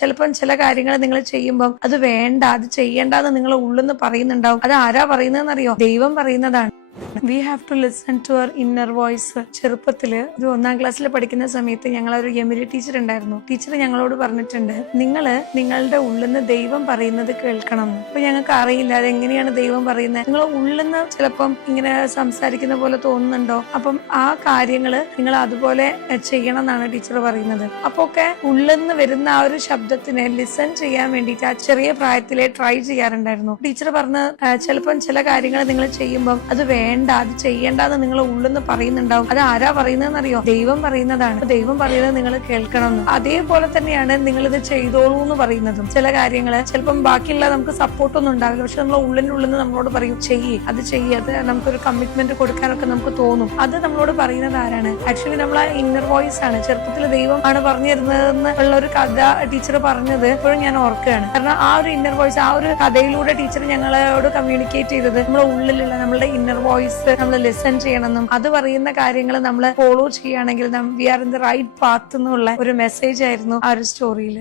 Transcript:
ചിലപ്പം ചില കാര്യങ്ങൾ നിങ്ങൾ ചെയ്യുമ്പം അത് വേണ്ട, അത് ചെയ്യേണ്ടെന്ന് നിങ്ങൾ ഉള്ളെന്ന് പറയുന്നുണ്ടാവും. അത് ആരാ പറയുന്നതെന്നറിയോ? ദൈവം പറയുന്നതാണ്. We have to listen to our inner voice. ചെറുപ്പത്തില് ഒരു 1ാം ക്ലാസ്സിൽ പഠിക്കുന്ന സമയത്ത് ഞങ്ങളൊരു എമിലി ടീച്ചർ ഉണ്ടായിരുന്നു. ടീച്ചർ ഞങ്ങളോട് പറഞ്ഞിട്ടുണ്ട്, നിങ്ങള് നിങ്ങളുടെ ഉള്ളിന്ന് ദൈവം പറയുന്നത് കേൾക്കണം. അപ്പൊ ഞങ്ങൾക്ക് അറിയില്ല അതെങ്ങനെയാണ് ദൈവം പറയുന്നത്. നിങ്ങൾ ഉള്ളിന്ന് ചിലപ്പം ഇങ്ങനെ സംസാരിക്കുന്ന പോലെ തോന്നുന്നുണ്ടോ? അപ്പം ആ കാര്യങ്ങള് നിങ്ങൾ അതുപോലെ ചെയ്യണം എന്നാണ് ടീച്ചർ പറയുന്നത്. അപ്പൊ ഒക്കെ ഉള്ളിന്ന് വരുന്ന ആ ഒരു ശബ്ദത്തിനെ ലിസൺ ചെയ്യാൻ വേണ്ടിയിട്ട് ആ ചെറിയ പ്രായത്തിലെ ട്രൈ ചെയ്യാറുണ്ടായിരുന്നു. ടീച്ചർ പറഞ്ഞ് ചിലപ്പം ചില കാര്യങ്ങൾ നിങ്ങൾ ചെയ്യുമ്പം അത് വേണ്ട, അത് ചെയ്യേണ്ടെന്ന് നിങ്ങൾ ഉള്ളെന്ന് പറയുന്നുണ്ടാവും. അത് ആരാ പറയുന്നതെന്നറിയോ? ദൈവം പറയുന്നതാണ്. ദൈവം പറയുന്നത് നിങ്ങൾ കേൾക്കണം. അതേപോലെ തന്നെയാണ് നിങ്ങൾ ഇത് ചെയ്തോളൂ എന്ന് പറയുന്നതും. ചില കാര്യങ്ങള് ചിലപ്പം ബാക്കിയുള്ള നമുക്ക് സപ്പോർട്ടൊന്നും ഉണ്ടാവില്ല, പക്ഷെ നമ്മൾ ഉള്ളിന്റെ ഉള്ളിൽ നമ്മളോട് പറയും ചെയ്യ്, അത് ചെയ്യ്, അത് നമുക്കൊരു കമ്മിറ്റ്മെന്റ് കൊടുക്കാനൊക്കെ നമുക്ക് തോന്നും. അത് നമ്മളോട് പറയുന്നത് ആരാണ്? ആക്ച്വലി നമ്മളെ ഇന്നർ വോയിസ് ആണ്. ചെറുപ്പത്തിൽ ദൈവം ആണ് പറഞ്ഞു തരുന്നതെന്ന് ഉള്ള ഒരു കഥ ടീച്ചർ പറഞ്ഞത് ഇപ്പോഴും ഞാൻ ഓർക്കുകയാണ്. കാരണം ആ ഒരു ഇന്നർ വോയിസ്, ആ ഒരു കഥയിലൂടെ ടീച്ചർ ഞങ്ങളോട് കമ്മ്യൂണിക്കേറ്റ് ചെയ്തത് നമ്മുടെ ഉള്ളിലുള്ള നമ്മളുടെ ഇന്നർ വോയിസ് നമ്മൾ ലിസൺ ചെയ്യണമെന്നും അത് പറയുന്ന കാര്യങ്ങൾ നമ്മൾ ഫോളോ ചെയ്യുകയാണെങ്കിൽ we are in the right path എന്നുള്ള ഒരു മെസ്സേജ് ആയിരുന്നു ആ ഒരു സ്റ്റോറിയിൽ.